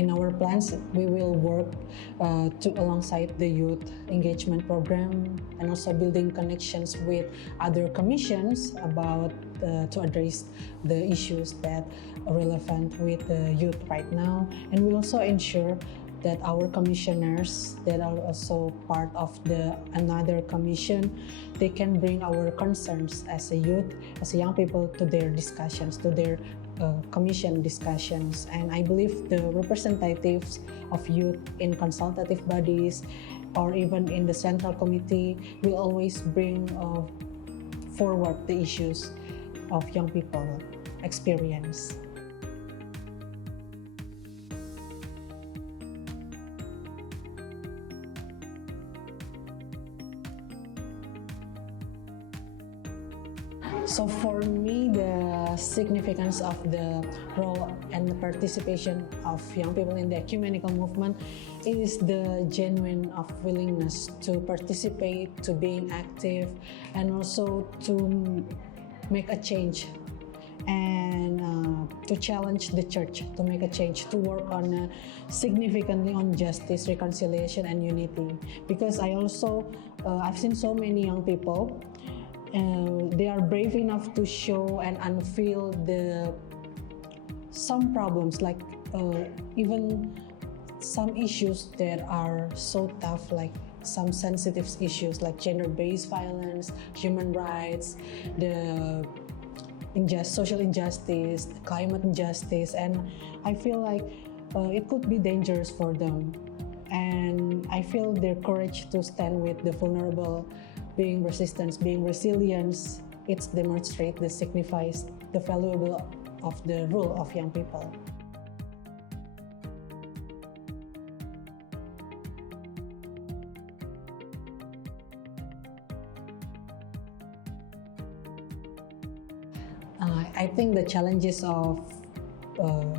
in our plans, we will work alongside the youth engagement program and also building connections with other commissions about to address the issues that are relevant with the youth right now. And we also ensure that our commissioners that are also part of another commission, they can bring our concerns as a youth, as a young people to their discussions, to their commission discussions. And I believe the representatives of youth in consultative bodies or even in the central committee will always bring forward the issues of young people experience. So for me, the significance of the role and the participation of young people in the ecumenical movement is the genuine of willingness to participate, to being active, and also to make a change and to challenge the church, to make a change, to work on significantly on justice, reconciliation, and unity. Because I've seen so many young people. They are brave enough to show and unveil some problems, like even some issues that are so tough, like some sensitive issues like gender-based violence, human rights, the social injustice, climate injustice, and I feel like it could be dangerous for them. And I feel their courage to stand with the vulnerable, being resistance, being resilience, it demonstrates, it signifies the valuable of the role of young people. I think the challenges of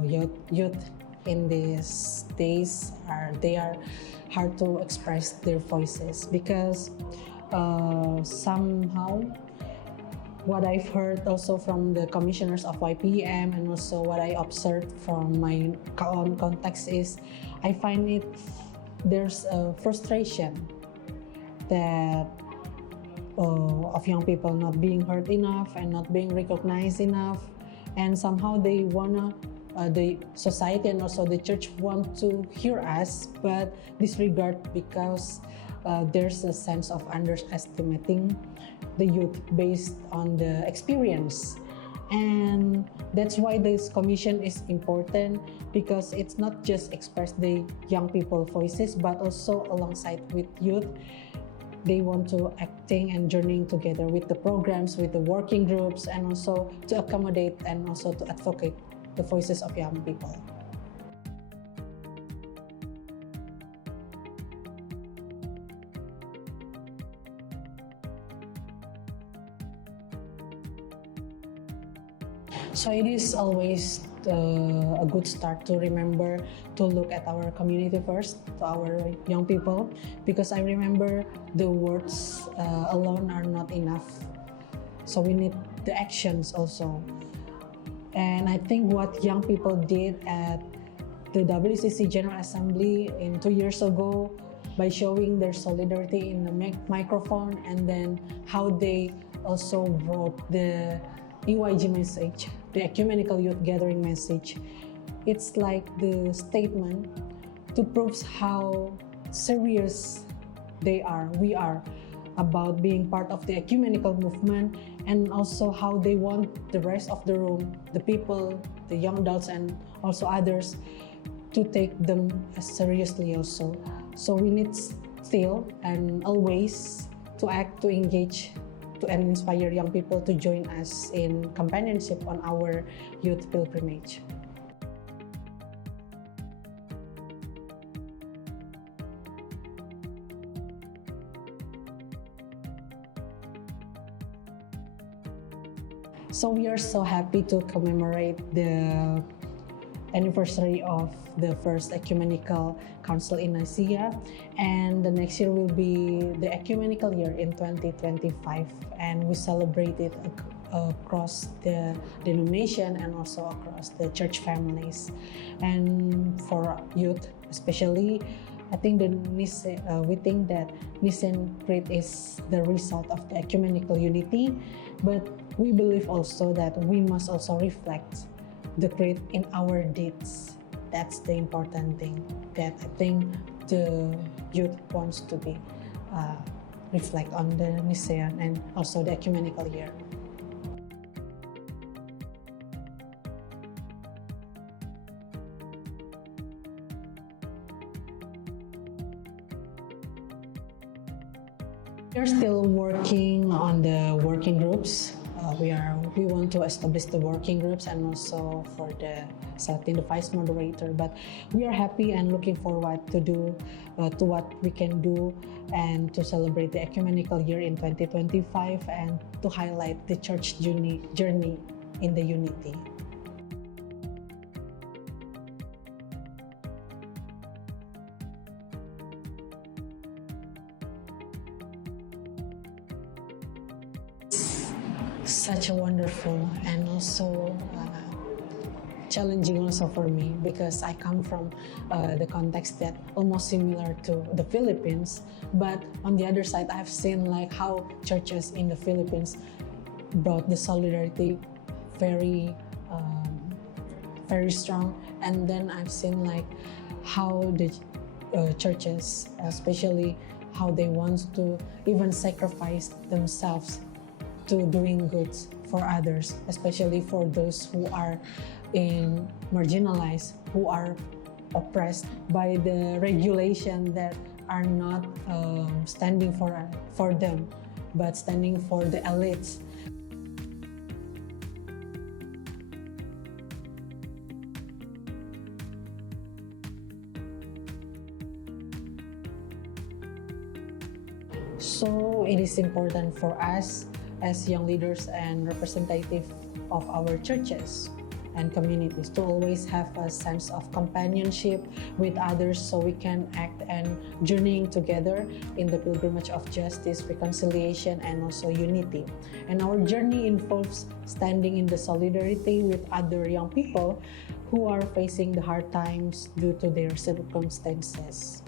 youth in these days they are hard to express their voices because somehow what I've heard also from the commissioners of YPM and also what I observed from my own context is I find there's a frustration that of young people not being heard enough and not being recognized enough, and somehow they wanna the society and also the church want to hear us but disregard because there's a sense of underestimating the youth based on the experience. And that's why this commission is important, because it's not just express the young people voices but also alongside with youth. They want to acting and journeying together with the programs, with the working groups, and also to accommodate and also to advocate the voices of young people. So it is always a good start to remember to look at our community first, to our young people, because I remember the words alone are not enough. So we need the actions also. And I think what young people did at the WCC General Assembly 2 years ago by showing their solidarity in the microphone, and then how they also wrote the EYG message, the Ecumenical Youth Gathering message. It's like the statement to prove how serious we are about being part of the ecumenical movement, and also how they want the rest of the room, the people, the young adults, and also others to take them as seriously also. So we need still and always to act, to engage, to inspire young people to join us in companionship on our youth pilgrimage. So we are so happy to commemorate the anniversary of the first Ecumenical Council in Nicaea, and the next year will be the Ecumenical year in 2025, and we celebrate it across the denomination and also across the church families. And for youth especially, I think we think that Nicene Creed is the result of the ecumenical unity, but we believe also that we must also reflect the Creed in our deeds. That's the important thing that I think the youth wants to be reflect on the Nicene and also the ecumenical year. We're still working on the working groups. We want to establish the working groups and also for the selecting the vice moderator. But we are happy and looking forward to what we can do and to celebrate the ecumenical year in 2025 and to highlight the church journey in the unity. Such a wonderful and also challenging also for me, because I come from the context that almost similar to the Philippines, but on the other side I've seen like how churches in the Philippines brought the solidarity very very strong, and then I've seen like how the churches, especially how they want to even sacrifice themselves to doing good for others, especially for those who are marginalized, who are oppressed by the regulation that are not standing for them, but standing for the elites. So it is important for us as young leaders and representative of our churches and communities to always have a sense of companionship with others, so we can act and journeying together in the pilgrimage of justice, reconciliation, and also unity. And our journey involves standing in the solidarity with other young people who are facing the hard times due to their circumstances.